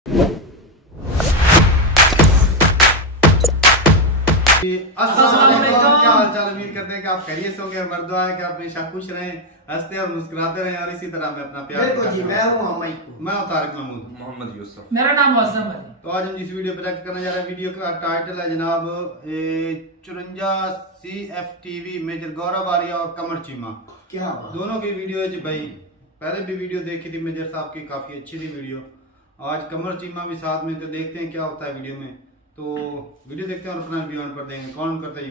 अस्सलाम वालेकुम। क्या हाल चाल, उम्मीद करते हैं कि आप खैरियत से होंगे। हमारी दुआ है कि आप हमेशा खुश रहें, हंसते और मुस्कुराते रहें और इसी तरह में अपना प्यार बिल्कुल जी। मैं हूं मैं हूं तारिक महमूद। मोहम्मद यूसुफ। मेरा नाम मौसम है। तो आज हम जिस वीडियो पे रिएक्ट करने जा रहे हैं, वीडियो का टाइटल है जनाब 54 CFTV मेजर गौरव आर्या और कमर चीमा। क्या बात। दोनों की वीडियो है जी भाई। पहले भी वीडियो देखी थी मेजर साहब की, काफी अच्छी थी वीडियो। आज कमर चीमा भी साथ में, तो देखते हैं क्या होता है वीडियो में। तो वीडियो देखते हैं और अपना रिव्यू ऑन कर देंगे। कौन करते हैं?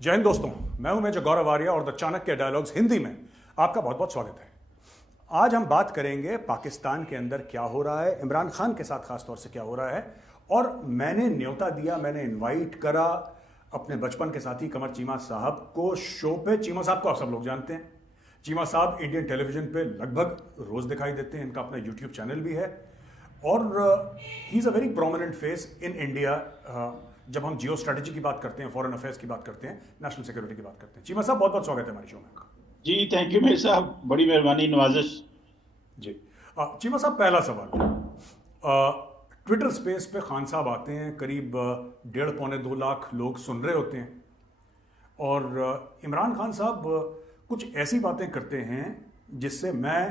जय हिंद दोस्तों, मैं हूं मेजर गौरव आर्या और द चाणक्य डायलॉग्स हिंदी में आपका बहुत बहुत स्वागत है। आज हम बात करेंगे पाकिस्तान के अंदर क्या हो रहा है, इमरान खान के साथ खासतौर से क्या हो रहा है। और मैंने न्योता दिया, मैंने इनवाइट करा अपने बचपन के साथी कमर चीमा साहब को शो पे। चीमा साहब को आप सब लोग जानते हैं। चीमा साहब इंडियन टेलीविजन पे लगभग रोज दिखाई देते हैं, इनका अपना यूट्यूब चैनल भी है और he is a very prominent face in India. जब हम जियो स्ट्रेटेजी की बात करते हैं, फॉरेन अफेयर्स की बात करते हैं, नेशनल सिक्योरिटी की बात करते हैं। चीमा साहब बहुत बहुत स्वागत है हमारे शो में। जी थैंक यू मेरे साहब, बड़ी मेहरबानी, नवाजिश जी। चीमा साहब, पहला सवाल। ट्विटर स्पेस पे खान साहब आते हैं, करीब 1.5-2 लाख लोग सुन रहे होते हैं और इमरान खान साहब कुछ ऐसी बातें करते हैं जिससे मैं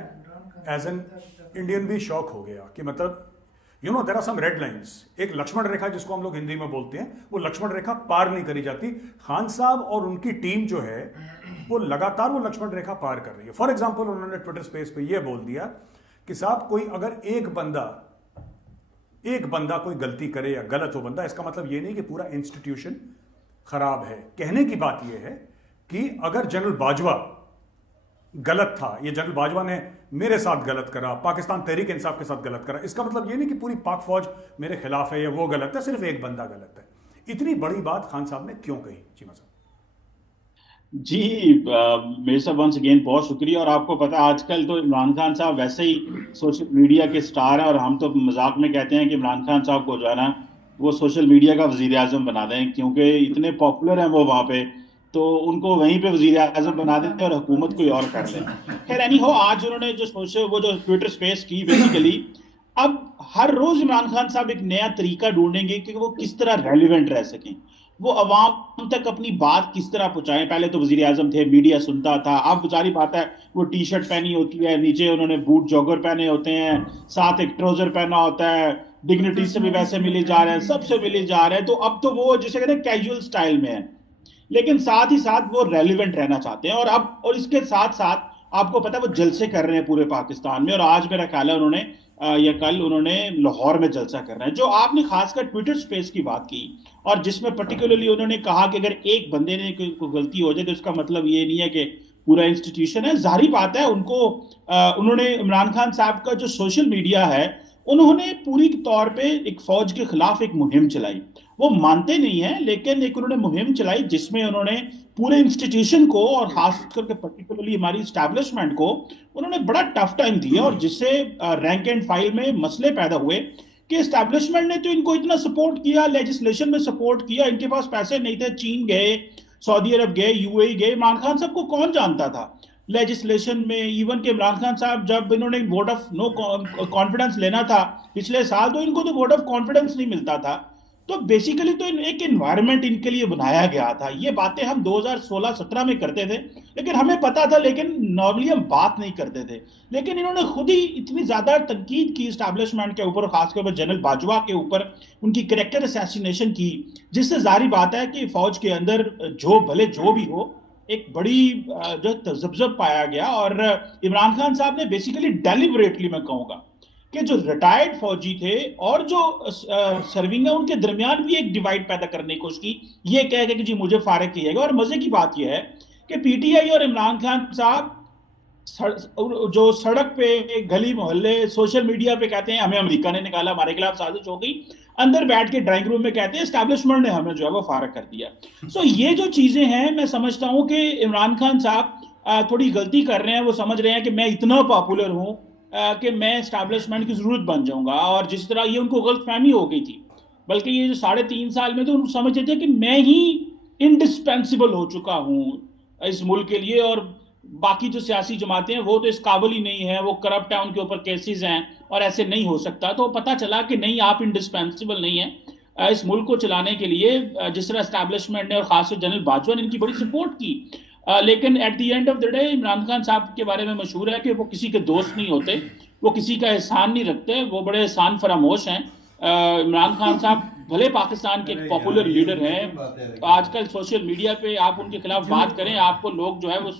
एज एन इंडियन भी शॉक हो गया कि मतलब you know there are some red lines. एक लक्ष्मण रेखा जिसको हम लोग हिंदी में बोलते हैं, वो लक्ष्मण रेखा पार नहीं करी जाती। खान साहब और उनकी टीम जो है वो लगातार वो लक्ष्मण रेखा पार कर रही है। फॉर एग्जाम्पल, उन्होंने ट्विटर स्पेस पे ये बोल दिया कि साहब कोई अगर एक बंदा कोई गलती करे या गलत हो बंदा, इसका मतलब ये नहीं कि पूरा इंस्टीट्यूशन खराब है। कहने की बात यह है कि अगर जनरल बाजवा गलत था, ये जनरल बाजवा ने मेरे साथ गलत करा, पाकिस्तान तहरीक इंसाफ के साथ गलत करा, इसका मतलब ये नहीं कि पूरी पाक फौज मेरे खिलाफ है या वो गलत है, सिर्फ एक बंदा गलत है। इतनी बड़ी बात खान साहब ने क्यों कही चीमा साहब? जी मेरे साहब वंस अगेन बहुत शुक्रिया। और आपको पता है आजकल तो इमरान खान साहब वैसे ही सोशल मीडिया के स्टार हैं और हम तो मजाक में कहते हैं कि इमरान खान साहब को जो है ना वो सोशल मीडिया का वजीर आजम बना दें, क्योंकि इतने पॉपुलर हैं वो वहाँ पे, तो उनको वहीं पे वजीर आजम बना देते और हुकूमत कोई और कर लें। खैर एनी हो, आज उन्होंने जो ट्विटर स्पेस की बेसिकली, अब हर रोज इमरान खान साहब एक नया तरीका ढूंढेंगे कि वो किस तरह रेलिवेंट रह सकें, वो अवाम तक अपनी बात किस तरह पहुंचाएं। पहले तो वजीर आजम थे, मीडिया सुनता था, अब जारी बात है वो टी शर्ट पहनी होती है, नीचे उन्होंने बूट जॉगर पहने होते हैं, साथ एक ट्राउजर पहना होता है, डिग्निटी से भी वैसे मिले जा रहे हैं, सबसे मिले जा रहे हैं। तो अब तो वो जिसे कहते हैं कैजुअल स्टाइल में है, लेकिन साथ ही साथ वो रेलिवेंट रहना चाहते हैं। और इसके साथ साथ आपको पता है वो जलसे कर रहे हैं पूरे पाकिस्तान में। और आज मेरा ख्याल है उन्होंने या कल उन्होंने लाहौर में जलसा कर रहे हैं। जो आपने खासकर ट्विटर स्पेस की बात की और जिसमें पर्टिकुलरली उन्होंने कहा कि अगर एक बंदे ने कोई गलती हो जाए तो इसका मतलब ये नहीं है कि पूरा इंस्टीट्यूशन है। जाहिर बात है उन्होंने इमरान खान साहब का जो सोशल मीडिया है, उन्होंने पूरी तौर पे एक फौज के खिलाफ एक मुहिम चलाई। वो मानते नहीं है, लेकिन एक उन्होंने मुहिम चलाई जिसमें उन्होंने पूरे इंस्टीट्यूशन को और खास करके पर्टिकुलरली हमारी इस्टेब्लिशमेंट को उन्होंने बड़ा टफ टाइम दिया और जिससे रैंक एंड फाइल में मसले पैदा हुए कि इस्टेब्लिशमेंट ने तो इनको इतना सपोर्ट किया, लेजिस्लेशन में सपोर्ट किया, इनके पास पैसे नहीं थे, चीन गए, सऊदी अरब गए, यूएई गए, इमरान खान साहब को कौन जानता था लेजिस्लेशन में। इवन के इमरान खान साहब जब इन्होंने वोट ऑफ नो कॉन्फिडेंस लेना था पिछले साल, तो इनको तो वोट ऑफ कॉन्फिडेंस नहीं मिलता था। तो बेसिकली तो एक एनवायरनमेंट इनके लिए बनाया गया था। ये बातें हम 2016-17 में करते थे, लेकिन हमें पता था, लेकिन नॉर्मली हम बात नहीं करते थे। लेकिन इन्होंने खुद ही इतनी ज्यादा तनकीद की इस्टेब्लिशमेंट के ऊपर, खासकर जनरल बाजवा के ऊपर, उनकी कैरेक्टर असैसिनेशन की, जिससे जारी बात है कि फौज के अंदर जो भी हो, एक बड़ी जो तजब्जब पाया गया। और इमरान खान साहब ने बेसिकली डेलिबरेटली, मैं कहूंगा कि जो रिटायर्ड फौजी थे और जो सर्विंग है, उनके दरमियान भी एक डिवाइड पैदा करने की कोशिश की, ये कह के कि जी मुझे फारिग किएगा। और मजे की बात यह है कि पीटीआई और इमरान खान साहब जो सड़क पे, गली मोहल्ले, सोशल मीडिया पे कहते हैं हमें अमेरिका ने निकाला, हमारे खिलाफ साजिश हो गई। अंदर बैठ के ड्राइंग रूम में कहते हैं एस्टैब्लिशमेंट ने हमें जो है वो फारग कर दिया। सो ये जो चीजें हैं, मैं समझता हूं कि इमरान खान साहब थोड़ी गलती कर रहे हैं। वो समझ रहे हैं कि मैं इतना पॉपुलर हूं कि मैं एस्टैब्लिशमेंट की जरूरत बन जाऊंगा, और जिस तरह ये उनको गलतफहमी हो गई थी। बल्कि ये जो 3.5 साल में तो उनको समझते थे कि मैं ही इंडिस्पेंसिबल हो चुका हूं इस मुल्क के लिए, और बाकी जो सियासी जमातें हैं वो तो इस काबिल ही नहीं है, वो करप्ट है, उनके ऊपर केसेस हैं और ऐसे नहीं हो सकता। तो पता चला कि नहीं, आप इंडिस्पेंसिबल नहीं है इस मुल्क को चलाने के लिए। जिस तरह एस्टैब्लिशमेंट ने और खासकर जनरल बाजवा ने इनकी बड़ी सपोर्ट की, लेकिन at the end of the day Imran Khan साहब के बारे में मशहूर है कि वो किसी के दोस्त नहीं होते, वो किसी का एहसान नहीं रखते, वो बड़े एहसान फरामोश हैं। इमरान खान साहब भले पाकिस्तान के एक पॉपुलर लीडर हैं, आजकल सोशल मीडिया पे आप उनके खिलाफ बात करें, आपको लोग जो है वो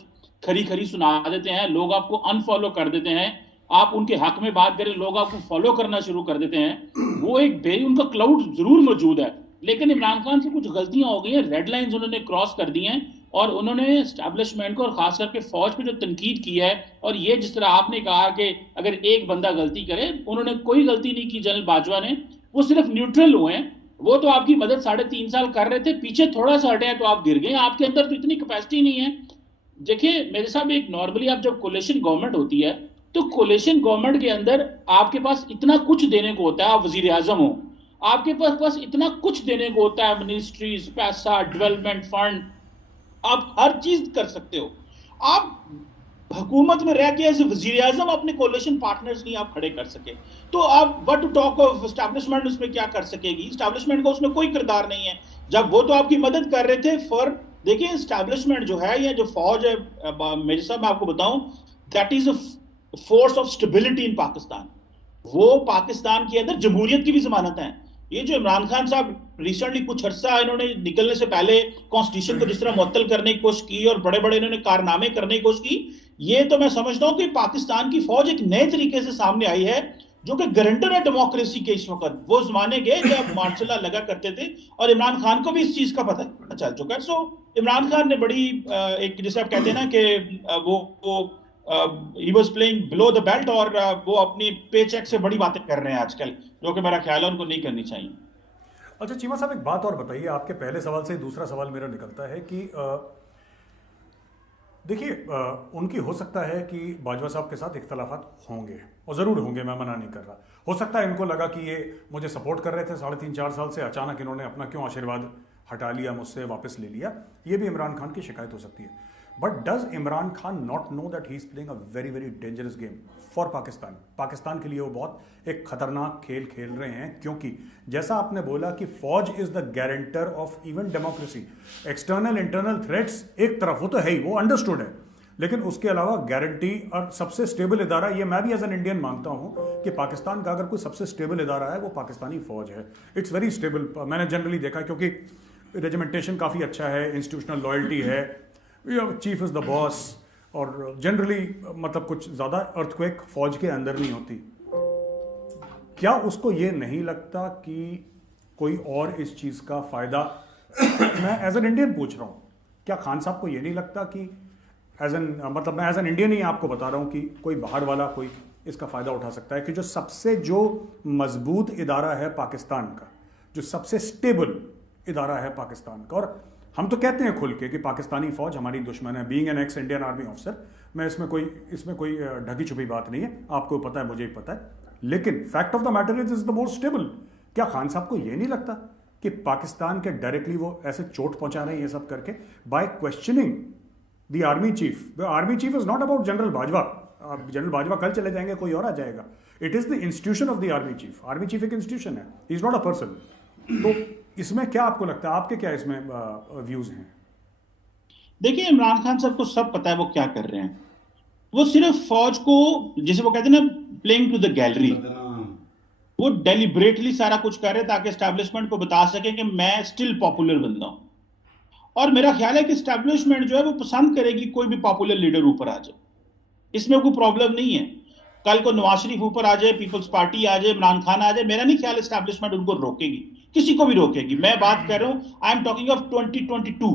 खरी खरी सुना देते हैं, लोग आपको अनफॉलो कर देते हैं। आप उनके हक में बात करें, लोग आपको फॉलो करना शुरू कर देते हैं। वो एक उनका क्लाउड जरूर मौजूद है, लेकिन इमरान खान से कुछ गलतियां हो गई हैं, रेड लाइंस उन्होंने क्रॉस कर दी हैं, और उन्होंने एस्टैब्लिशमेंट को और खास करके फौज पे जो तनकीद की है, और ये जिस तरह आपने कहा कि अगर एक बंदा गलती करे, उन्होंने कोई गलती नहीं की जनरल बाजवा ने, वो सिर्फ न्यूट्रल हुए हैं। वो तो आपकी मदद 3.5 साल कर रहे थे, पीछे थोड़ा सा हटे हैं तो आप गिर गए। आपके अंदर तो इतनी कैपेसिटी नहीं है। देखिए मेरे साहब, एक नॉर्मली आप जब कोलिशन गवर्नमेंट होती है तो कोलिशन गवर्नमेंट के अंदर आपके पास इतना कुछ देने को होता है। आप वजीर आजम हो, आपके पास इतना कुछ देने को होता है, मिनिस्ट्रीज, पैसा, डेवलपमेंट फंड, आप हर चीज कर सकते हो। आप हुकूमत में रह के एज वजीर आजम अपने कोलिशन पार्टनर्स नहीं आप खड़े कर सके, तो आप what to talk of establishment उसमें क्या कर सकेगी? एस्टैब्लिशमेंट का उसमें कोई किरदार नहीं है, जब वो तो आपकी मदद कर रहे थे। फॉर देखिए एस्टैब्लिशमेंट जो है, ये जो फौज है मेरे साहब, मैं आपको बताऊं, that is a force of stability in Pakistan. वो पाकिस्तान के अंदर जमहूरियत की भी जमानत है। ये जो इमरान खान साहब रिसेंटली कुछ अर्सा इन्होंने निकलने से पहले कॉन्स्टिट्यूशन को जिस तरह मुअत्तल करने की कोशिश की और बड़े बड़े इन्होंने कारनामे करने की कोशिश की, ये तो मैं समझता हूं कि पाकिस्तान की फौज एक नए तरीके से सामने आई है, जो कि गारंटर है डेमोक्रेसी के इस वक्त। वो जमाने गए जब मार्शल लगा करते थे, और इमरान खान को भी इस चीज का पता चल चुका है। सो इमरान खान ने बड़ी एक, जैसे आप कहते हैं ना कि वो he was playing below the belt, और वो अपनी पे चेक से बड़ी बातें कर रहे हैं आजकल, जो कि मेरा ख्याल है उनको नहीं करनी चाहिए। अच्छा चीमा साहब, एक बात और बताइए, आपके पहले सवाल से दूसरा सवाल मेरा निकलता है कि देखिए उनकी हो सकता है कि बाजवा साहब के साथ इख्तलाफात होंगे, और ज़रूर होंगे, मैं मना नहीं कर रहा। हो सकता है इनको लगा कि ये मुझे सपोर्ट कर रहे थे 3.5-4 साल से, अचानक इन्होंने अपना क्यों आशीर्वाद हटा लिया, मुझसे वापस ले लिया। ये भी इमरान खान की शिकायत हो सकती है। But does Imran Khan not know that he is playing a very very dangerous game for Pakistan? Pakistan के लिए वो बहुत एक खतरनाक खेल खेल रहे हैं, क्योंकि जैसा आपने बोला कि फौज is the guarantor of even democracy. External internal threats एक तरफ, वो तो है ही, वो अंडरस्टूड है, लेकिन उसके अलावा गारंटी और सबसे स्टेबल इदारा, ये मैं भी एज एन इंडियन मानता हूं कि पाकिस्तान का अगर कोई सबसे स्टेबल इदारा है वो पाकिस्तानी फौज है। इट्स वेरी स्टेबल, मैंने जनरली देखा, क्योंकि रेजिमेंटेशन काफ़ी अच्छा है, इंस्टीट्यूशनल लॉयल्टी है, चीफ इज द बॉस, और जनरली मतलब कुछ ज़्यादा अर्थक्वेक फौज के अंदर नहीं होती। क्या उसको ये नहीं लगता कि कोई और इस चीज़ का फ़ायदा मैं एज एन इंडियन पूछ रहा हूँ, क्या खान साहब को ये नहीं लगता कि एज एन, मतलब मैं एज एन इंडियन ही आपको बता रहा हूँ कि कोई बाहर वाला कोई इसका फ़ायदा उठा सकता है कि जो सबसे जो मजबूत इदारा है पाकिस्तान का, जो सबसे स्टेबल इदारा है पाकिस्तान का, और हम तो कहते हैं खुल के कि पाकिस्तानी फौज हमारी दुश्मन है, being an x Indian army officer, मैं इसमें कोई ढकी छुपी बात नहीं है, आपको पता है, मुझे ही पता है, लेकिन fact of the matter is the most stable. क्या खान साहब को यह नहीं लगता कि पाकिस्तान के डायरेक्टली वो ऐसे चोट पहुंचा रहे हैं ये सब करके by questioning the army chief? The army chief is not about general Bajwa, general Bajwa कल चले जाएंगे, कोई और आ जाएगा। It is the institution of the army chief. Army chief एक इंस्टीट्यूशन है, he is not a person. तो इसमें क्या आपको लगता है, आपके क्या इसमें व्यूज हैं? देखिए इमरान खान साहब को सब पता है वो क्या कर रहे हैं। वो सिर्फ फौज को, जैसे वो कहते हैं ना, प्लेइंग टू द गैलरी, वो डेलिबरेटली सारा कुछ कर रहे हैं ताकि एस्टैब्लिशमेंट को बता सके कि मैं स्टिल पॉपुलर बंदा हूं। और मेरा ख्याल है कि एस्टैब्लिशमेंट जो है वो पसंद करेगी कोई भी पॉपुलर लीडर ऊपर आ जाए, इसमें कोई प्रॉब्लम नहीं है। कल को नवाज शरीफ ऊपर आ जाए, पीपल्स पार्टी आ जाए, इमरान खान आ जाए, मेरा नहीं ख्याल एस्टैब्लिशमेंट उनको रोकेगी, किसी को भी रोकेगी। मैं बात कर रहा हूं, I am talking of 2022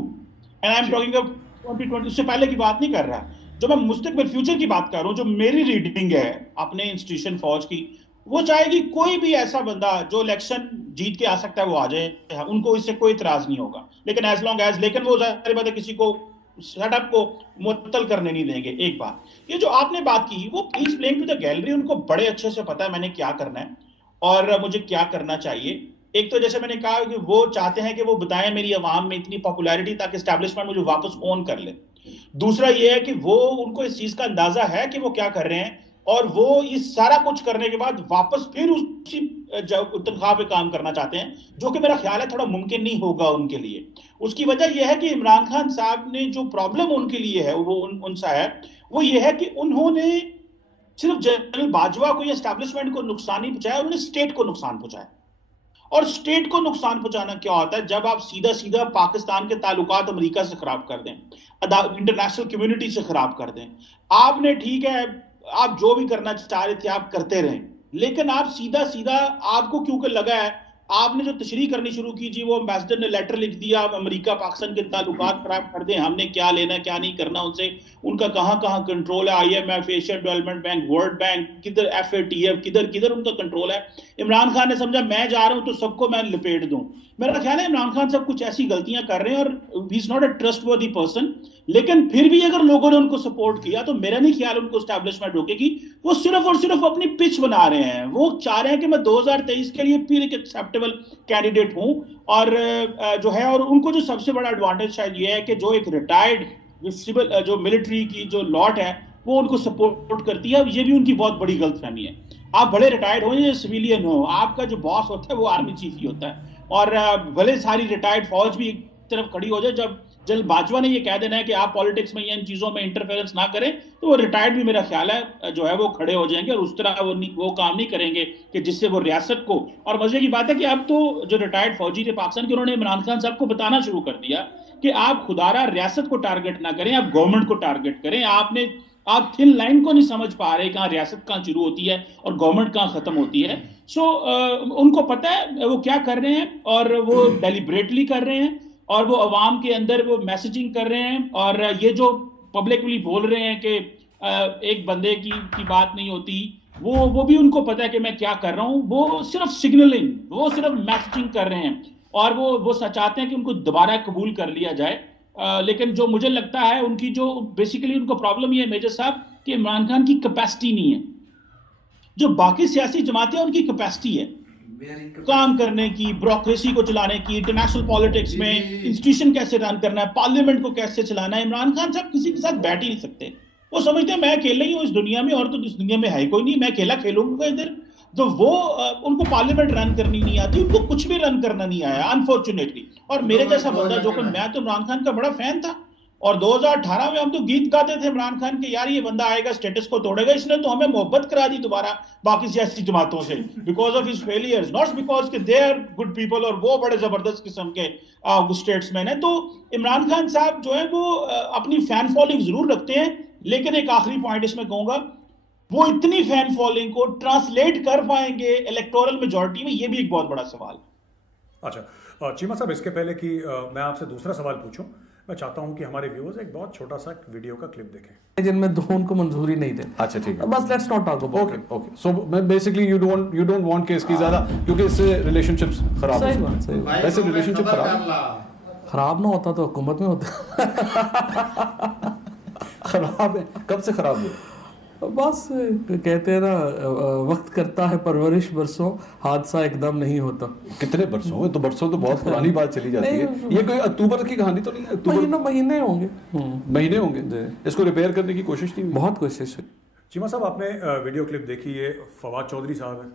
and I am talking of 2020, उससे पहले की बात नहीं कर रहा। जो मैं मुस्तकबिल फ्यूचर की बात कर रहा हूं, जो मेरी रीडिंग है अपने इंस्टीट्यूशन फौज की, वो चाहेगी कोई भी ऐसा बंदा जो इलेक्शन जीत के आ सकता है वो आ जाए, उनको इससे कोई इतराज नहीं होगा, लेकिन एज लॉन्ग एज, लेकिन वो जाहिर बात है किसी को सेटअप को मुअत्तल करने नहीं देंगे। एक बात, ये जो आपने बात की, वो please playing to the gallery, उनको बड़े अच्छे से पता है मैंने क्या करना है और मुझे क्या करना चाहिए। एक तो जैसे मैंने कहा कि वो चाहते हैं कि वो बताएं मेरी आवाम में इतनी पॉपुलैरिटी ताकि एस्टैब्लिशमेंट मुझे वापस ओन कर ले। दूसरा ये है कि वो, उनको इस चीज का अंदाजा है कि वो क्या कर रहे हैं, और वो इस सारा कुछ करने के बाद वापस फिर उसी तनख्वाह पे काम करना चाहते हैं, जो कि मेरा ख्याल है थोड़ा मुमकिन नहीं होगा उनके लिए। उसकी वजह यह है कि इमरान खान साहब ने जो प्रॉब्लम उनके लिए है वो उनसा है, वो ये है कि उन्होंने सिर्फ जनरल बाजवा को या एस्टैब्लिशमेंट को नुकसान नहीं पहुंचाया, उन्होंने स्टेट को नुकसान पहुंचाया। और स्टेट को नुकसान पहुंचाना क्या होता है, जब आप सीधा सीधा पाकिस्तान के ताल्लुकात अमेरिका से खराब कर दें, इंटरनेशनल कम्युनिटी से खराब कर दें। आपने, ठीक है, आप जो भी करना चाह रहे थे आप करते रहें, लेकिन आप सीधा सीधा, आपको क्योंकि लगा है, आपने जो तशरीह करनी शुरू की जी, वो एम्बेसडर ने लेटर लिख दिया, अमेरिका पाकिस्तान के ताल्लुकात खराब कर दें, हमने क्या लेना क्या नहीं करना उनसे, उनका कहां कहां कंट्रोल है, IMF, Asian development bank, world bank, किधर FATF, किधर किधर उनका कंट्रोल है। इमरान खान ने समझा मैं जा रहा हूं तो सबको मैं लपेट दूं। मेरा ख्याल है इमरान खान साहब कुछ ऐसी गलतियां कर रहे हैं, और ही is not a trustworthy person, लेकिन फिर भी अगर लोगों ने उनको सपोर्ट किया तो मेरा नहीं ख्याल उनको एस्टैब्लिशमेंट रोकेगी। वो सिर्फ और सिर्फ अपनी पिच बना रहे हैं, वो चाह रहे हैं कि मैं 2023 के लिए फिर एक एक्सेप्टेबल कैंडिडेट हूं, और जो है, और उनको जो सबसे बड़ा एडवांटेज शायद ये है कि जो एक रिटायर्ड सिविल, जो मिलिट्री की जो लॉट है, वो उनको सपोर्ट करती है। ये भी उनकी बहुत बड़ी गलतफहमी है। आप भले रिटायर्ड हो या सिविलियन हो, आपका जो बॉस होता है वो आर्मी चीफ ही होता है, और भले सारी रिटायर्ड फौज भी एक तरफ खड़ी हो जाए, जब जनरल बाजवा ने ये कह देना है कि आप पॉलिटिक्स में या इन चीजों में इंटरफेरेंस ना करें, तो वो रिटायर्ड भी मेरा ख्याल है जो है वो खड़े हो जाएंगे, और उस तरह वो काम नहीं करेंगे कि जिससे वो रियासत को। और मजे की बात है कि अब तो जो रिटायर्ड फौजी थे पाकिस्तान के, उन्होंने इमरान खान साहब को बताना शुरू कर दिया कि आप खुदारा रियासत को टारगेट ना करें, आप गवर्नमेंट को टारगेट करें। आप थिन लाइन को नहीं समझ पा रहे, कहां रियासत कहां शुरू होती है और गवर्नमेंट कहां खत्म होती है। उनको पता है वो क्या कर रहे हैं, और वो डेलिब्रेटली कर रहे हैं, और वो अवाम के अंदर वो मैसेजिंग कर रहे हैं। और ये जो पब्लिकली बोल रहे हैं कि एक बंदे की बात नहीं होती, वो भी उनको पता है कि मैं क्या कर रहा हूं। वो सिर्फ सिग्नलिंग, वो सिर्फ मैसेजिंग कर रहे हैं, और वो चाहते हैं कि उनको दोबारा कबूल कर लिया जाए। लेकिन जो मुझे लगता है उनकी जो बेसिकली उनको प्रॉब्लम ये है मेजर साहब, कि इमरान खान की कैपेसिटी नहीं है। जो बाकी सियासी जमातें हैं उनकी कैपेसिटी है काम करने की, ब्यूरोक्रेसी को चलाने की, इंटरनेशनल पॉलिटिक्स में इंस्टीट्यूशन कैसे रन करना है, पार्लियामेंट को कैसे चलाना है। इमरान खान साहब किसी के साथ बैठ ही नहीं सकते। वो समझते हैं मैं अकेला ही हूं इस दुनिया में, और तो इस दुनिया में है कोई नहीं, मैं अकेला खेलूंगा इधर। तो वो उनको पार्लियामेंट रन करनी नहीं आती, उनको कुछ भी रन करना नहीं आया अनफॉर्चुनेटली। और मेरे जैसा बंदा, जो कि मैं तो इमरान खान का बड़ा फैन था, और 2018 में हम तो गीत गाते थे इमरान खान के, यार ये बंदा आएगा स्टेटस को तोड़ेगा, इसने तो हमें मोहब्बत करा दी दोबारा बाकी सियासी जमातों से, because of his failures, not because के दे आर गुड पीपल, और वो बड़े जबरदस्त किस्म के स्टेट्समैन है। तो इमरान खान साहब जो है वो अपनी फैन फॉलोइंग जरूर रखते हैं, लेकिन एक आखिरी पॉइंट इसमें कहूंगा, वो इतनी फैन फॉलोइंग को ट्रांसलेट कर पाएंगे इलेक्टोरल मेजॉरिटी में, ये भी एक बहुत बड़ा सवाल। अच्छा चीमा साहब, इसके पहले कि मैं आपसे दूसरा सवाल पूछूं, मैं चाहता हूं कि हमारे व्यूअर्स एक बहुत छोटा सा वीडियो का क्लिप देखें जिनमें दो उनको मंजूरी नहीं देते। अच्छा ठीक है, बस let's not talk about okay okay. So basically you don't want कि इसकी ज्यादा, क्योंकि इससे रिलेशनशिप्स खराब हो सही सकते बात, सही बात। वैसे रिलेशनशिप खराब ना होता तो हुकूमत में होता। खराब है, कब से खराब हुए? बस कहते हैं ना, वक्त करता है परवरिश, बरसों हादसा एकदम नहीं होता। कितने बरसों हुए? तो बरसों तो बहुत पुरानी बात चली जाती है। ये कोई अक्टूबर की कहानी तो नहीं है? अक्टूबर महीने होंगे, महीने होंगे। इसको रिपेयर करने की कोशिश नहीं हुई? बहुत कोशिश हुई। चीमा साहब, आपने वीडियो क्लिप देखी, ये फवाद चौधरी साहब हैं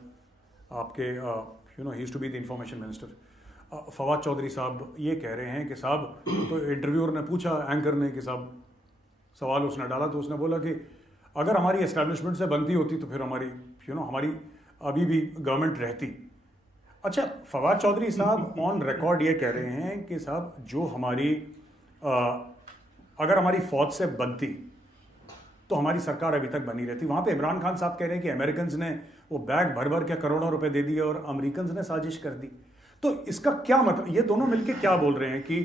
आपके, he used to be the information minister. Fawad Chaudhary sahab ये कह रहे हैं कि साहब, तो इंटरव्यूअर ने पूछा एंकर ने कि साहब, सवाल उसने डाला तो उसने बोला कि अगर हमारी एस्टैब्लिशमेंट से बनती होती तो फिर हमारी हमारी अभी भी गवर्नमेंट रहती। अच्छा, फवाद चौधरी साहब ऑन रिकॉर्ड ये कह रहे हैं कि साहब, जो हमारी अगर हमारी फौज से बनती तो हमारी सरकार अभी तक बनी रहती। वहां पे इमरान खान साहब कह रहे हैं कि अमेरिकन ने वो बैग भर भर के करोड़ों रुपए दे दिए और अमेरिकन ने साजिश कर दी। तो इसका क्या मतलब, ये दोनों मिलकर क्या बोल रहे हैं कि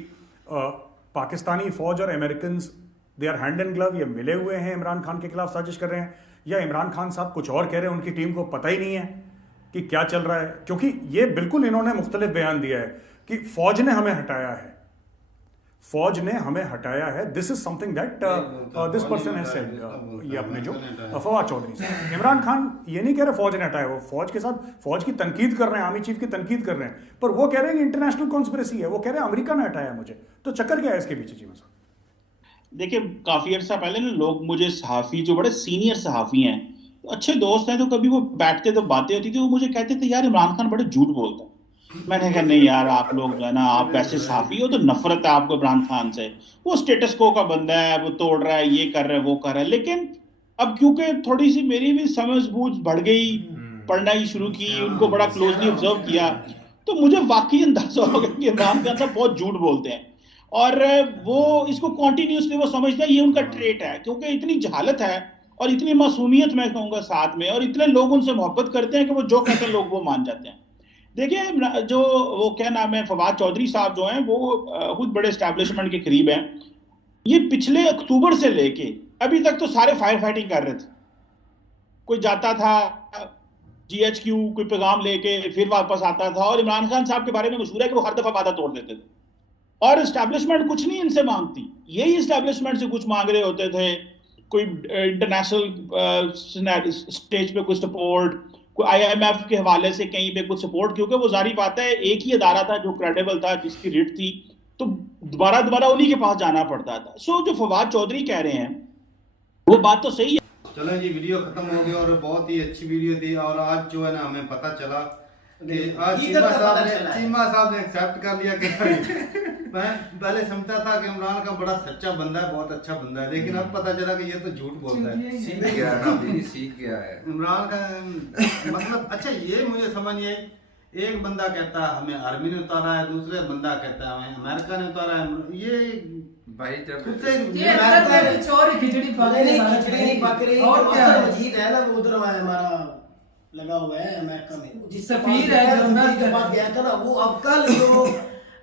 पाकिस्तानी फौज और American they are hand and glove, ये मिले हुए हैं, इमरान खान के खिलाफ साजिश कर रहे हैं, या इमरान खान साहब कुछ और कह रहे हैं, उनकी टीम को पता ही नहीं है कि क्या चल रहा है, क्योंकि ये बिल्कुल इन्होंने मुख्तलिफ बयान दिया है कि फौज ने हमें हटाया है, फौज ने हमें हटाया है। This is something that this person has said, ये अपने जो फवाद चौधरी साहब। इमरान खान ये नहीं कह रहे फौज ने हटाया, वो फौज के साथ फौज की तनकीद कर रहे हैं, आर्मी चीफ की तनकीद कर रहे हैं, पर वो कह रहे हैं कि इंटरनेशनल कॉन्स्पिरेसी है, वो कह रहे हैं अमेरिका ने हटाया मुझे। तो चक्कर क्या है इसके पीछे चीमा साहब? देखिए, काफी अर्सा पहले ना लोग मुझे सहाफी, जो बड़े सीनियर सहाफी हैं, तो अच्छे दोस्त हैं, तो कभी वो बैठते तो बातें होती थी, वो मुझे कहते थे यार इमरान खान बड़े झूठ बोलता है। मैंने कहा नहीं यार, आप लोग जो है ना, आप वैसे सहाफी हो तो नफरत है आपको इमरान खान से, वो स्टेटस को का बंदा है, वो तोड़ रहा है, ये कर रहा है, वो कर रहा है। लेकिन अब क्योंकि थोड़ी सी मेरी भी समझ बूझ बढ़ गई, पढ़ना ही शुरू की, उनको बड़ा क्लोजली ऑब्जर्व किया, तो मुझे वाकई अंदाजा हो गया कि इमरान खान साहब बहुत झूठ बोलते हैं, और वो इसको कॉन्टिन्यूसली वो समझते हैं ये उनका ट्रेट है, क्योंकि इतनी जहालत है और इतनी मासूमियत मैं कहूँगा साथ में, और इतने लोग उनसे मोहब्बत करते हैं कि वो जो कहते हैं लोग वो मान जाते हैं। देखिए, जो वो क्या नाम है, फवाद चौधरी साहब जो हैं, वो खुद बड़े एस्टैब्लिशमेंट के करीब हैं। ये पिछले अक्टूबर से लेके अभी तक तो सारे फायर फाइटिंग कर रहे थे, कोई जाता था GHQ कोई पैगाम लेके फिर वापस आता था, और इमरान खान साहब के बारे में मशहूर है कि वो हर दफा वादा तोड़ देते थे, और एस्टैब्लिशमेंट कुछ नहीं इनसे मांगती, यही एस्टैब्लिशमेंट से कुछ मांग रहे होते थे, कोई इंटरनेशनल स्टेज पे कुछ सपोर्ट, कोई IMF के हवाले से कहीं पे कुछ सपोर्ट, क्योंकि वो जारी बात है एक ही अदारा था जो क्रेडिबल था, जिसकी रिट थी, तो दोबारा उन्हीं के पास जाना पड़ता था। सो जो फवाद चौधरी कह रहे हैं वो बात तो सही है। चलो जी, वीडियो खत्म हो गया और बहुत ही अच्छी वीडियो थी, और आज जो है ना हमें पता चला कि आज चीमा साहब ने एक्सेप्ट कर लिया कि मैं पहले समझता था कि इमरान का बड़ा सच्चा बंदा है, बहुत अच्छा बंदा है, लेकिन अब पता चला कि ये तो झूठ बोलता है। सीख गया ना अभी, सीख गया है इमरान का मतलब। अच्छा, ये मुझे समझ नहीं आई, एक बंदा कहता है हमें आर्मी ने उतारा है, दूसरे बंदा कहता है हमें अमेरिका ने उतारा है। ये भाई जब चोरी खिचड़ी पक रही और क्या मजीद है ना, वो उधर हमारा लगा हुआ है अमेरिका में, जिस सफीर है जो के पास गया था ना, वो अब कल जो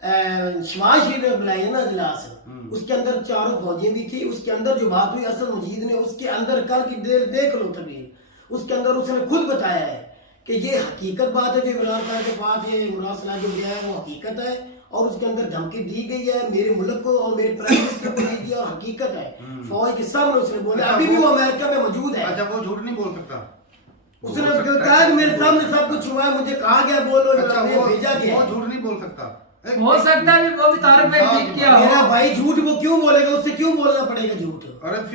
शहबाज शरीफ ने बुलाई है ना इजलास, उसके अंदर चारों फौजियां भी थी, उसके अंदर जो बात हुई असद मजीद ने, उसके अंदर कल की देख लो तभी, उसके अंदर उसने खुद बताया है कि ये हकीकत बात है, जो इमरान खान के पास ये मुरासला जो गया है वो हकीकत है, और उसके अंदर धमकी दी गई है मेरे मुल्क को और मेरे प्राइम मिनिस्टर को दी गई, और हकीकत है फौज के सामने उसने बोला। अभी भी वो अमेरिका में मौजूद है। अच्छा, वो झूठ नहीं बोल सकता, उसने कहा कि मेरे सामने सब कुछ हुआ है, मुझे कहा गया बोलो, अच्छा, भेजा गया। वो झूठ नहीं बोल सकता, हो सकता है वो भी तारक में लिख किया मेरा भाई झूठ वो क्यों बोलेगा, उससे क्यों बोलना पड़ेगा झूठ?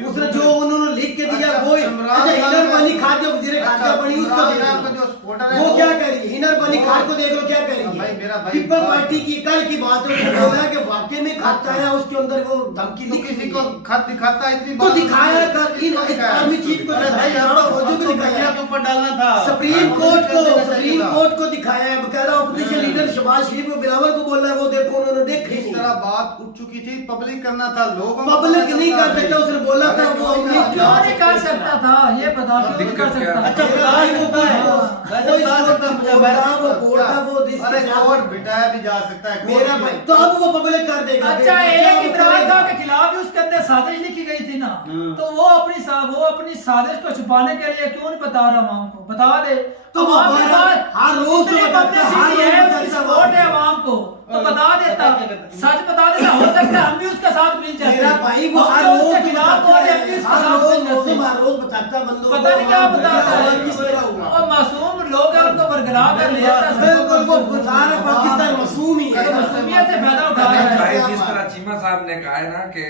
उसने जो उन्होंने लिख के दिया वो, अच्छा हिनर पानी खाद जो वजीर खाद्य बनी उसको वो क्या कह रही है, हिनर पानी खाद को देख लो क्या कह रही है। पीपल पार्टी की कल की बात है, बोला कि वाकई में खाता है, उसके अंदर वो धमकी दी, किसी को खत दिखाता है, तो दिखाया आर्मी चीफ को दिखाया, ऊपर डालना था, सुप्रीम कोर्ट को दिखाया है, बकायदा ऑपोजिशन लीडर शहबाज शरीफ को बिलावल को बोल रहा है, वो देखो उन्होंने देखी इस तरह बात उठ चुकी थी, पब्लिक करना था, लोगों पब्लिक नहीं कर सकता, उसने बोला था वो हमने क्यों नहीं कर सकता था, ये बता क्यों नहीं कर सकता? अच्छा, कोर्ट बिठाया भी जा सकता है मेरा भाई, तो अब वो पब्लिक कर देगा। अच्छा, एक इमरान खान के खिलाफ ही उसके अंदर साजिश लिखी गई थी ना, तो वो अपनी साजिश को छुपाने के लिए क्यों नहीं बता रहा आवाम को? बता दे तो हर रोज सपोर्ट है आवाम को, तो बता देता, सच बता देता, हो सकता है हम भी उसके साथ मिल जाते। मेरा भाई वो हर रोज के खिलाफ बोल रहे हैं, उसके साथ मिल जाते हैं, हर रोज बताता बंदों को, पता नहीं क्या बताता है, किस तरह हुआ, और मासूम लोग हैं उनको बरकरार कर लेता है। बिल्कुल वो सारा पाकिस्तान मासूम ही है, मासूमियत से फायदा उठा रहा है। जिस तरह चीमा साहब ने कहा है ना कि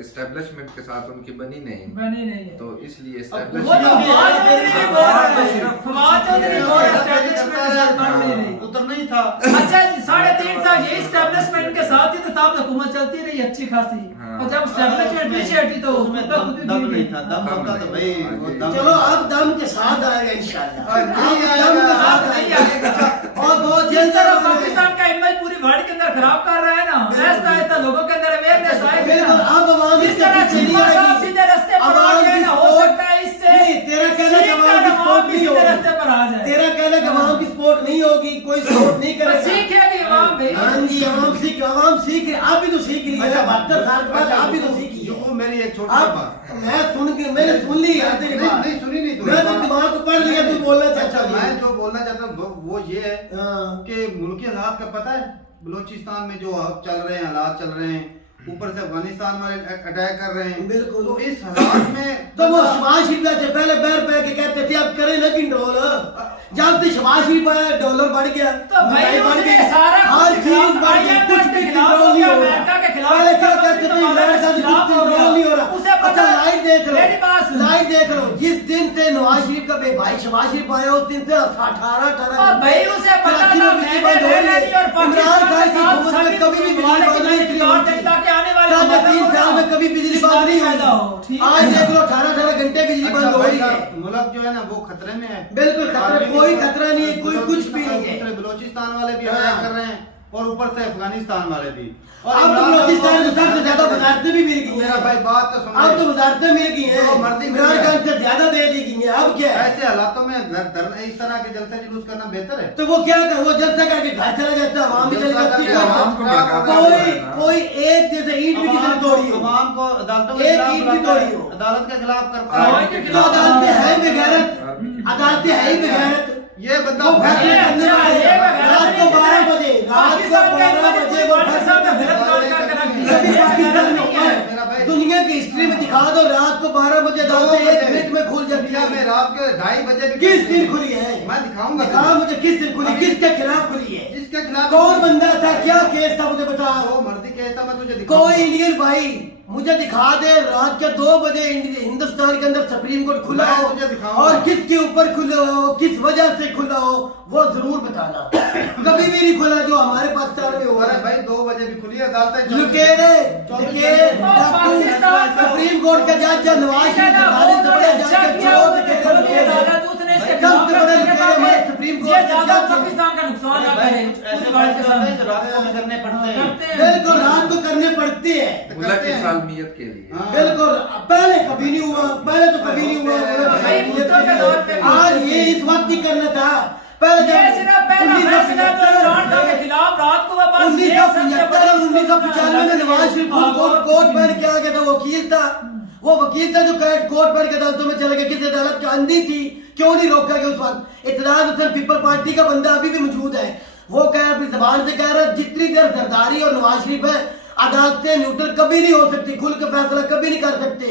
एस्टेब्लिशमेंट के साथ उनकी बनी नहीं है, तो इसलिए उतना ही था। अच्छा, 3.5 साल ये एस्टेब्लिशमेंट के साथ ही तो तब हुकूमत चलती रही अच्छी खासी, और जब एस्टेब्लिशमेंट पीछे हटी तो उसमें दम नहीं था, दम होता तो भाई वो दम। चलो अब दम के साथ आएगा इंशाल्लाह, दम के साथ नहीं आएगा। और बहुत जिस तरह पाकिस्तान का इमेज पूरी वर्ल्ड के अंदर खराब कर रहा है ना, ऐसा है तो लोगों के अंदर अवेयरनेस आएगी। अब आवाम जिस तरह चीमा साहब सीधे रास्ते पर आ गए ना, हो सकता है इससे तेरा कहना कि आवाम की सपोर्ट नहीं सीधे होगी, रास्ते पर आ जाए, तेरा कहना कि आवाम की सपोर्ट नहीं होगी, कोई सपोर्ट नहीं करेगा, सीखेगी आवाम भाई। हाँ जी, आवाम सीख रही, आप भी तो सीख रही है, 72 साल के बाद आप भी तो सीखी है। मेरी एक एक छोटी सी बात, मैंने सुन ली यार तेरी बात। नहीं सुनी नहीं मैं तो दिमाग को पढ़ लिया, तू बोलना चाहता है। मैं जो बोलना चाहता हूँ वो ये है हाँ। कि मुल्की हालात का पता है, बलूचिस्तान में जो चल रहे हैं हालात चल रहे हैं, ऊपर से अफगानिस्तान वाले अटैक कर रहे हैं, बिल्कुल। तो इस हालात में तो वो शबाज शरीफ से पहले पैर पे के कहते थे अब करें ना कंट्रोल, जब से शबाज शरीफ आया डॉलर बढ़ गया, तो भाई महंगाई बढ़ उसने गई, सारा हर कुछ चीज बढ़ गई, IMF कुछ के भी खिलाफ कंट्रोल हो नहीं गया, हो रहा। अमेरिका के खिलाफ पहले क्या हो गया, कहते थे तो अमेरिका से कुछ खिलाफ हो कंट्रोल गया। नहीं हो रहा। उसे अच्छा पता- लाइट देख लो, मेरी बात सुनो। लाइट देख लो, जिस दिन से नवाज शरीफ का भाई शबाज शरीफ आया उस दिन से 18 भाई उसे पता था बिजली बंद हो रही है। और इमरान खान की हुकूमत में कभी भी बिजली बंद नहीं थी। साढ़े 3 साल में कभी बिजली बंद नहीं हुई। आज देख लो 18 घंटे बिजली बंद हो रही है। मुल्क जो है ना वो खतरे में है, बिल्कुल खतरा, कोई खतरा नहीं है, कोई कुछ भी नहीं है। दूसरे बलोचिस्तान वाले भी अटैक कर रहे हैं और ऊपर से अफगानिस्तान वाले भी। और अब तो इमरान बलोचिस्तान को सबसे ज्यादा वजारतें भी मिल गई मेरा हैं। भाई बात तो सुन, अब तो वजारतें मिल गई हैं, जो मर्जी मिल इमरान जाए। खान से ज्यादा दे दी गई हैं। अब क्या है? ऐसे हालातों में इस तरह के जलसे जुलूस करना बेहतर है। तो वो क्या कर, वो जलसा करके घर चला जाता है, वहां भी चली जाती है। आवाम को भड़काता कोई एक जैसे ईंट भी किसी ने तोड़ी हो, आवाम को अदालतों के एक खिलाफ ईंट भी बुलाता है, तोड़ी हो। अदालत के खिलाफ करता आवाम है। के तो अदालतें हैं बेगैरत, अदालतें हैं ही बेगैरत। ये बंदा वो फैसले करने वाले हैं। रात को 12 बजे, रात को 12 बजे वो फैसला करते हैं। कभी पाकिस्तान में हुआ है? दुनिया की हिस्ट्री में दिखा दो, रात को 12 बजे अदालतें 1 मिनट में खुल जाती इंडिया में है। रात के 2:30 बजे भी किस दिन खुली है? मैं दिखाऊंगा दिखा मुझे, किस दिन खुली, किसके खिलाफ खुली है? जिसके खिलाफ कौन बंदा था, क्या केस था, मुझे बता। जो मर्जी कहता मैं तुझे दिखाऊंगा। कोई इंडियन भाई मुझे दिखा दे रात के 2 बजे हिंदुस्तान के अंदर सुप्रीम कोर्ट खुला मैं हो तुझे दिखाऊंगा। और किसके ऊपर खुला हो, किस वजह से खुला हो, वो जरूर बताना। कभी भी नहीं खुला जो हमारे पाकिस्तान में हुआ अरे है। भाई 2 बजे भी खुली है अदालतें। लुटेरे, सुप्रीम कोर्ट का जज नवाज शरीफ सरदारी से बड़े जज के चोर लुटेरे लुटेरे। सबसे बड़े लुटेरे हमारे सुप्रीम कोर्ट के जज हैं। पाकिस्तान का नुकसान ना करे ऐसे बात के साथ है जो रात को में करने पड़ते हैं। बिल्कुल रात को करने पड़ते हैं। मुल्क की सालमियत के लिए। हाँ। बिल्कुल पहले कभी नहीं हुआ, पहले तो कभी नहीं हुआ। आज ये इस वक्त ही करना था। पहले ये सिर्फ पहला फैसला जो इमरान खान के खिलाफ रात को वापस 1975 और 1995 में नवाज शरीफ कोर्ट पढ़ के आ गया था, वकील था। वो वकील था जो कोर्ट पढ़ के अदालतों में चले गया। किस अदालत की अंधी थी, क्यों नहीं रोका गया उस वक्त? इत्तेहाद हुसैन पीपल पार्टी का बंदा अभी भी मौजूद है। वो कह अपनी जबान से कह रहा है जितनी देर जरदारी और नवाज शरीफ है अदालतें न्यूट्रल कभी नहीं हो सकती, खुल के फैसला कभी नहीं कर सकते।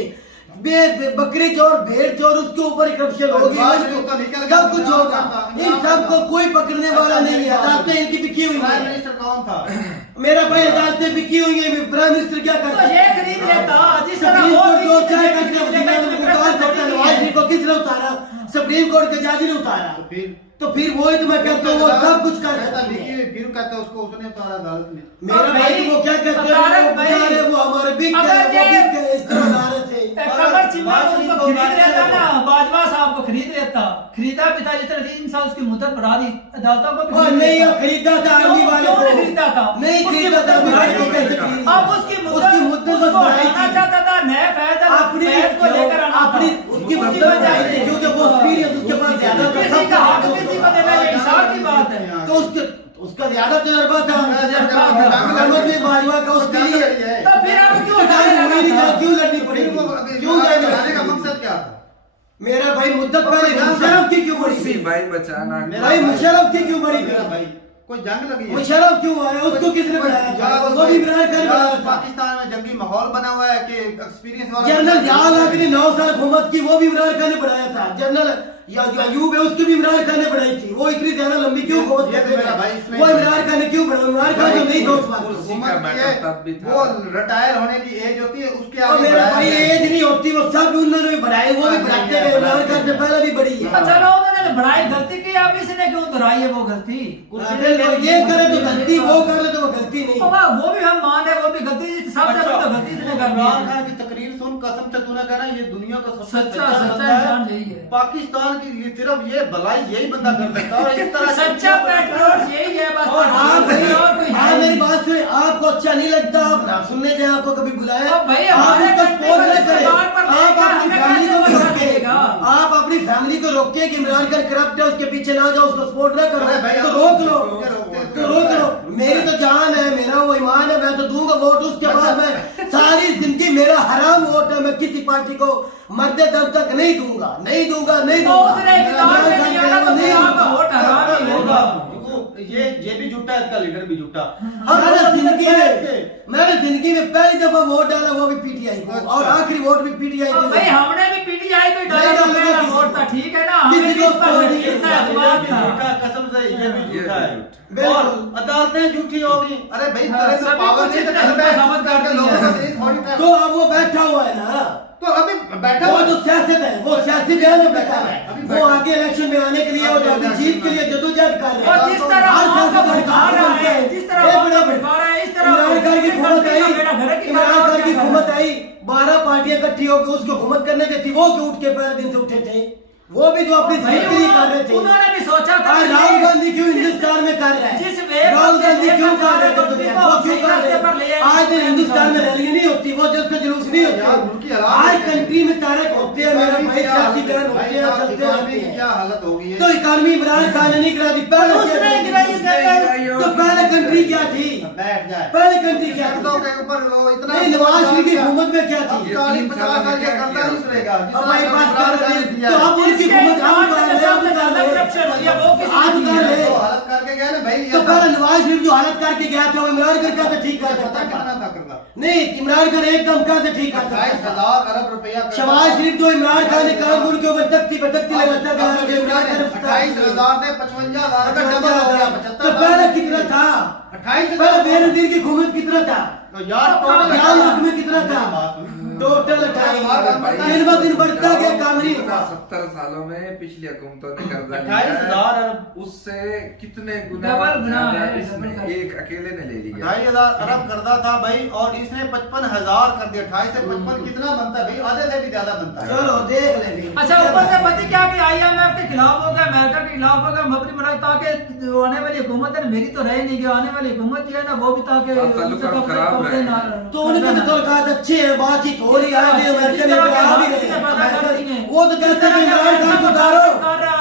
बकरी चोर, भेड़ चोर, उसके ऊपर करप्शन होगी, सब कुछ होगा। इन सब को कोई पकड़ने वाला नहीं है। अदालतें इनकी बिकी हुई प्राइम है। मिनिस्टर कौन था? मेरा भाई अदालतें बिकी हुई है। प्राइम मिनिस्टर क्या करता तो है? ये खरीद लेता जिस तरह सुप्रीम वो कोर्ट जो चाहे करते खरीद हैं, लेता, उतार सकता है। नवाज शरीफ को किसने उतारा? सुप्रीम कोर्ट के जज ने उतारा। तो फिर वही तो मैं कहता हूँ, वो सब कुछ कर सकते हैं। फिर कहता है उसको उसने उतारा अदालत में। मेरा भाई वो क्या कहते हैं, वो हमारे बिक गए, वो बिक गए, इस तरह ला रहे थे। कमर चिम्मा उसको खरीद लेता ना, बाजवा साहब को खरीद लेता, खरीदा भी था। जिस तरह 3 साल उसकी मुद्दत बढ़ा दी, अदालतों को भी और खरीद नहीं लेता। खरीदा था आर्मी वाले क्यों को, नहीं खरीदा था? नहीं उसकी खरीदा था। मुद्दत बढ़ाई को कैसे थी। खरीदी? अब उसकी मुद्दत बस उसको बढ़ाई हटाना थी। चाहता था, नए फैज को लेकर आना था। अपनी उसकी मुद्दत बढ़ाई थी, क्योंकि वो एक्सपीरियंस उसके पास ज्यादा था। किसी का हक किसी को देना, ये हिसाब की बात है। तो उसका ज्यादा तजुर्बा था बाजवा का उसके लिए। तो फिर अब क्यों क्यों लड़नी पड़ेगी? क्यों बताने का मकसद क्या था? मेरा भाई मुद्दत पहले मुशर्रफ की क्यों कुर्सी बढ़ी? भाई बचाना। भाई मुशर्रफ की क्यों बढ़ी? मेरा भाई कोई जंग लगी है? मुशर्रफ क्यों आया? उसको किसने बनाया था? वो भी इमरान खान बनाया था। पाकिस्तान में जंगी माहौल बना हुआ है कि एक्सपीरियंस वाला जनरल जहां लाग ने 9 साल हुकूमत की, वो भी इमरान खान ने बढ़ाया था। जनरल या जो अयूब है उसकी भी इमरान खान ने बढ़ाई थी। वो इतनी ज्यादा लंबी क्यों हुकूमत करते थे? वो इमरान खान ने क्यों बढ़ाई? इमरान खान जो नहीं 2 साल वो रिटायर होने की एज होती है उसके और आगे मेरा भाई एज नहीं होती, वो सब उन्होंने भी बढ़ाई, वो भी बढ़ाते गए। इमरान खान से पहले भी बढ़ी है। चलो उन्होंने बढ़ाई, गलती की, अब इसने क्यों दोहराई है वो गलती? ये करे तो गलती, वो करे तो वो गलती नहीं। वो भी हम मान रहे, वो भी गलती सबसे बड़ी तो गलती इसने कर दी इमरान है। खान की तकरीर सुन कसम से तूने कहना ये दुनिया का सबसे सच्चा बंदा इंसान यही है। पाकिस्तान की सिर्फ ये भलाई यही बंदा कर सकता है। और इस तरह सच्चा पेट्रोल यही है बस। और आप भाई और कोई है मेरी नहीं। बात सुने, आपको अच्छा नहीं लगता, आप ना सुनने जाए, आपको कभी बुलाया, अब भाई आप हमारे उसका कंट्री सपोर्ट में न करें। सरकार पर आप रहेगा, अपनी हमें फैमिली को कैसे रोके, रोकेगा? आप अपनी फैमिली को रोके कि इमरान खान करप्ट है, उसके पीछे ना जाओ, उसको सपोर्ट ना करो, अरे भाई, तो आप रोक लो, रोकते तो रोक लो। मेरी तो जान है, मेरा वो ईमान है, मैं तो दूंगा वोट। उसके बाद मैं सारी जिंदगी मेरा हराम वोट है, मैं किसी पार्टी को मरते दम तक नहीं दूंगा, नहीं दूंगा, नहीं तो दूंगा। उसने इकरार में दिया ना, तो नहीं आपका दूंगा। वोट हराम ही होगा। ये भी झूठा है, इसका लीडर भी झूठा। मैंने जिंदगी में पहली दफा वोट डाला, वो भी पीटीआई को, और आखिरी वोट भी पीटीआई को। भाई हमने भी पीटीआई को डाला, तो मेरा वोट था, ठीक है ना, हमने किसी को किस पर नहीं किस पर एतमाद था। कसम से ये भी झूठा है। बिल्कुल। और अदालतें झूठी होगी। अरे भाई तेरे में सभी पावर कुछ नहीं, तो इतना घर में समझ करके लोगों है। का सही थोड़ी कर। तो अब वो बैठा हुआ है ना, तो अभी बैठा वो हुआ तो सियासत है, वो सियासी बयान में बैठा है। वो आगे इलेक्शन में आने के लिए और अभी जीत के लिए जदोजहद कर रहे हैं। और जिस तरह हर वहाँ का सियासत भड़का रहा है, जिस तरह वहाँ का भड़का रहा है, इस तरह इमरान खान की हुकूमत आई, बेटा घर की इमरान खान की हुकूमत आई, 12 पार्टियां इकट्ठी होकर उसको हुकूमत करने के थी, वो क्यों उठ के पहले दिन से उठे थे? वो भी जो अपनी भाई सीट के लिए कर रहे थे। उन्होंने भी सोचा था और कि राहुल ये- गांधी क्यों हिंदुस्तान में कर रहे हैं? जिस वेग राहुल गांधी से क्यों कर रहे लेकर थे? दुनिया वो को क्यों सही कर रास्ते पर ले रहे हैं? आए? आज दिन हिंदुस्तान में रैली नहीं होती, वो जलसे जुलूस नहीं यार, मुल्क की होते। हालात आज देखें। कंट्री में तारक होते हैं, मेरा भाई सियासी बयान होते भाई हैं, साहब, चलते इकोनॉमी रहते की हैं। क्या हालत होगी तो इकॉनमी इमरान खान ने नहीं करा दी, पहले उसने क्या गिराई, थी? गिराई। तो पहले कंट्री क्या थी? बैठ जाए। पहले कंट्री क्या थी? कर्जों के ऊपर वो इतना नहीं, नवाज शरीफ की हुकूमत में क्या थी? 40-50 साल का कर्जा नहीं उतरेगा। अब भाई पास कर रहे हैं, दिया तो अब उनकी इसके हुकूमत हम बाद कर रहे हैं, सबसे हम कर ज्यादा रहे करप्शन हो गया, वो किसी हैं। आप की कर रहे तो हैं। हालत करके गए ना भाई। तो पहले नवाज शरीफ जो हालत करके गया था, वो इमरान खान का तो ठीक कर पता सकता कितना था। था कर्जा? नहीं, इमरान खान एक कम का से ठीक कर सकता 28,000 अरब रुपया कर्जा। शहबाज शरीफ जो इमरान खान ने कानून के ऊपर तख्ती पे तख्ती लगाता गया, जो इमरान खान ने 28,000 से 55,000 का डबल हो गया। 75,000 तो पहले कितना था? 28,000 पहले बेनजीर की हुकूमत कितना था? तो यार टोटल 50 में कितना था? टोटल 28 दिन बढ़ता गया, काम नहीं हुआ। 70 सालों में पिछली हुकूमतों ने कर्जा 28,000 लिया, अरब। उससे कितने गुना डबल गुना ज्यादा है, इसमें डबल। एक अकेले ने ले लिया। 2,500 अरब कर्जा था भाई, और इसने 55,000 कर दिया। 28 से 55 कितना बनता है भाई? आधे से भी ज्यादा बनता है। चलो देख ले भी। अच्छा, ऊपर से पता क्या कि IMF के खिलाफ होगा, अमेरिका के खिलाफ होगा, मबनी बना, ताकि जो आने वाली हुकूमत है ना, मेरी तो रह नहीं गई, आने वाली हुकूमत जो है ना, वो भी ताकि ताल्लुकात खराब रहे। तो उनके भी तलकात अच्छे हैं, बातचीत हो रही है, अमेरिका ने कहा भी नहीं। वो तो कहते थे इमरान खान को उतारो,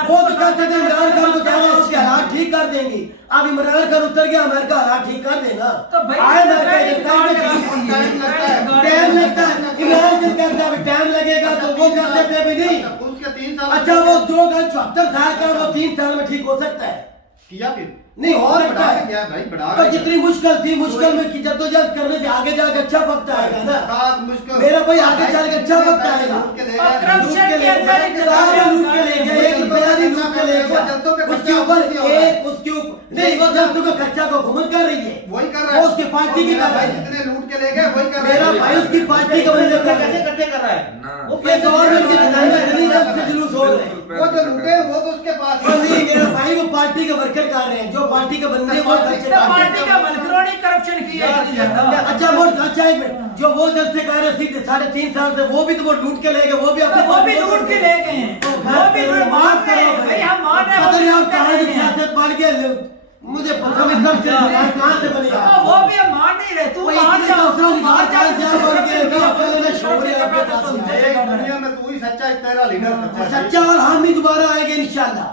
वो तो कहते थे इमरान खान को उतारो, उसके हालात ठीक कर देंगे। अब इमरान खान उतर गया, अमेरिका हालात ठीक कर देगा। तो भाई आए इससे अमेरिका पहले के टाइम टाइम लगता है। टाइम लगता है, इमरान खान कहता है टाइम लगेगा, तो वो कहते थे भी नहीं। उसके 3 साल अच्छा, वो जो 74 साल का, वो 3 साल में ठीक हो सकता है? किया फिर नहीं हो और सकता बढ़ा है। के गया भाई, बढ़ा तो के जितनी मुश्किल थी, मुश्किल में की जद्दोजहद करने से आगे जाके अच्छा वक्त आएगा ना। साथ मुश्किल मेरा भाई आगे चल के अच्छा वक्त आएगा। लूट के ले और गए। करप्शन के अंदर एक सारे लूट के ले गए, एक रुपया नहीं लूट के ले गया। उसके ऊपर एक, उसके ऊपर नहीं, वो जनता का खर्चा को हुकूमत कर रही है, वही कर रहा है। वो उसके पार्टी की मेरा कर रहा भाई है। जितने लूट के ले गए वही कर रहा मेरा है। भाई उसकी पार्टी का बंदा कर रहा है। इकट्ठे कर रहा है। ना। वो गवर्नमेंट के खजाने से नहीं, जब से जुलूस हो रहे हैं। वो जो लूटे वो तो उसके पास वो नहीं, मेरा भाई वो पार्टी के वर्कर कर रहे हैं, जो पार्टी के बंदे हैं, वो खर्चे कर रहे पार्टी का वर्करों ने करप्शन किया है इतनी ज्यादा। हैं। अच्छा, वो अच्छा एक मिनट, जो वो जब से कह रहे सीधे 3.5 साल से, वो भी तो वो लूट के ले गए, वो भी तो वो भी लूट के ले गए हैं, वो भी लूट माफ रहे हैं भाई, हम मान रहे हैं, पता नहीं वो आप लूट कहाँ रहे से हैं। सियासत बढ़ गया, मुझे पता नहीं कब से कहाँ से बनेगा। तो वो भी हम मान नहीं रहे, तू वो मान इतने जा, दूसरों की मान बात जा, कैसे आप बोल के रखो, अकेले में शोर है आपके पास में। एक दुनिया में तू ही सच्चा है, तेरा लीडर सच्चा है। सच्चा, और हम भी दोबारा आएंगे इंशाल्लाह।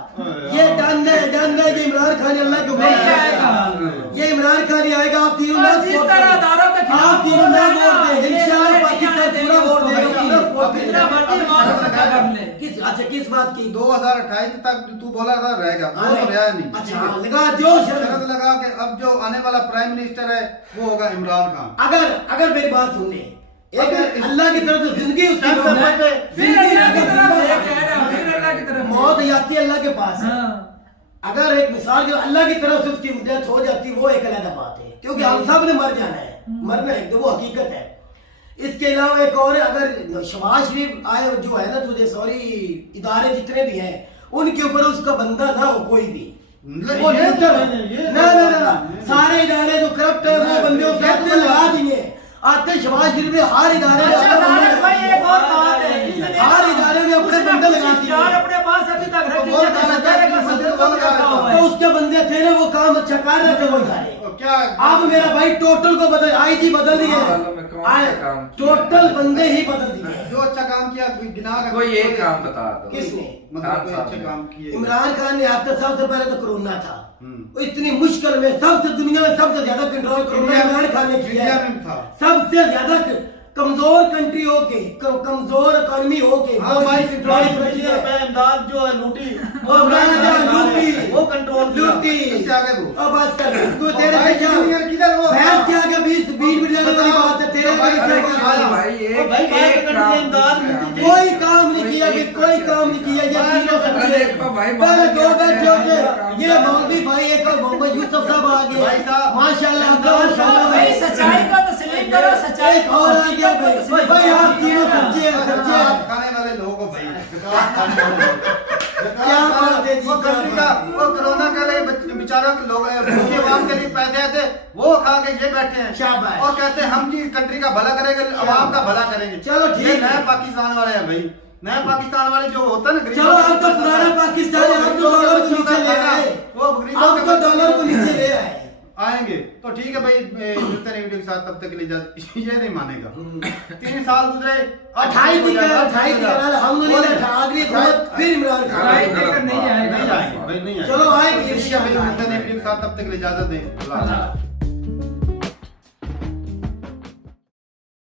ये डन है कि इमरान खान अल्लाह के नहीं हुक्म से आएगा। ये इमरान खान ही आएगा। आप तीनों और मैच जिस वोट तरह करें। अदारों के खिलाफ आप तीनों वोट मैच देना, वोट दें, ये इंशाल्लाह नहीं पाकिस्तान आने पूरा वोट देंगे देगा, उसको। पूरा वोट जितना देगा। मर्जी मान सकता कर ले। अच्छा, किस बात की? 2028 तक तू बोला था रहेगा, वो तो रहा नहीं। अच्छा, लगा जो शरत लगा के अब जो आने वाला प्राइम मिनिस्टर है वो होगा इमरान खान। अगर मेरी बात सुन ले, एक अगर अल्लाह की तरफ से जिंदगी उसकी सब है। पे फिर अल्लाह की तरफ जिंदगी है, कह रहा हूं, फिर अल्लाह की तरफ है। मौत जाती है अल्लाह के पास है। हाँ। अगर एक मिसाल जो अल्लाह की तरफ से उसकी डेथ हो जाती, वो एक अलग बात है, क्योंकि हम सब ने मर जाना है, मरना है, तो वो हकीकत है। इसके अलावा एक और, अगर शहबाज शरीफ आए जो है ना, तुझे सॉरी, इदारे जितने भी हैं उनके ऊपर उसका बंदा ना हो कोई भी, वो ये न्यूट्रल तो है। ये ना, सारे इदारे जो करप्ट है वो बंदे उसके हाथ में लगा दिए। आते शहबाज शरीफ में हर इदारे में अच्छा, अपना नारायण भाई, बंदा- एक और बात है, इसने हर इदारे में अपने उसने बंदे कुछ लगा दिए। इख्तियार अपने पास अभी तक रखे वो हैं, बोल रहा सदर है का कि सदर वो को बोल रहा है। रखा हुआ तो है। उसके बंदे थे ना, वो काम अच्छा कर रहे थे वो इदारे। तो क्या अब मेरा भाई टोटल को बदल, आईजी बदल दिए, सालों में कौन सा काम किया? टोटल बंदे ही बदल दिए। जो अच्छा काम किया गिना कर कोई एक काम बता दो। किसने? मतलब कोई अच्छे काम किए। इमरान खान ने अब तक सबसे पहले तो कोरोना था, हम्म। वो इतनी मुश्किल में सबसे दुनिया में सबसे ज्यादा कंट्रोल कोरोना इंडिया में- इमरान खान ने किया इंडिया है। में था। सबसे ज्यादा कमजोर कंट्री होके कमजोर इकोनॉमी होके हाँ भाई इमदाद जो है लूटी वो कंट्रोल लूटी इससे आगे वो अब बस कर तू तेरे भाई, से क्या किधर वो भैंस के आगे 20 मिनट जाने वाली बात है तेरे भाई, आगे भाई, क्या कोई काम नहीं किया कि कोई काम नहीं किया ये तीनों समझे पहले दो बैठे होते ये मौलवी भाई एक मोहम्मद यूसुफ साहब आ गए भाई साहब माशाल्लाह भाई सच्चाई को तस्लीम करो, सच्चाई एक और आ गया भाई आप तीनों सच्चे हैं सच्चे हैं खाने वाले लोग हो भाई खाने वाले लोग। क्या बात है जी, वो क्या कंट्री बात का वो कोरोना के लिए बेचारों के लोग भूखे अवाम के लिए पैसे आते वो खा के ये बैठे हैं शाबाश। और कहते हैं हम जी कंट्री का भला करेंगे अवाम का भला करेंगे। चलो ठीक ये है। नए पाकिस्तान वाले हैं भाई, नए पाकिस्तान वाले जो होता है ना गरीबों चलो के अब तो ऊपर पुराना खाता है। पाकिस्तान है, अब तो डॉलर को नीचे ले आए वो गरीबों अब के तो बच्चे डॉलर को नीचे ले आए आएंगे तो ठीक है भाई, मिलते हैं वीडियो के साथ, तब तक के लिए ये नहीं मानेगा 3 साल गुजरे 28 दिन अल्हम्दुलिल्लाह अगली हुकूमत फिर इमरान खान नहीं आएगा नहीं आएंगे भाई, नहीं आएंगे। चलो आएंगे ठीक है भाई, मिलते हैं वीडियो के साथ, तब तक के लिए इजाजत दें। अल्लाह हाफ़िज़।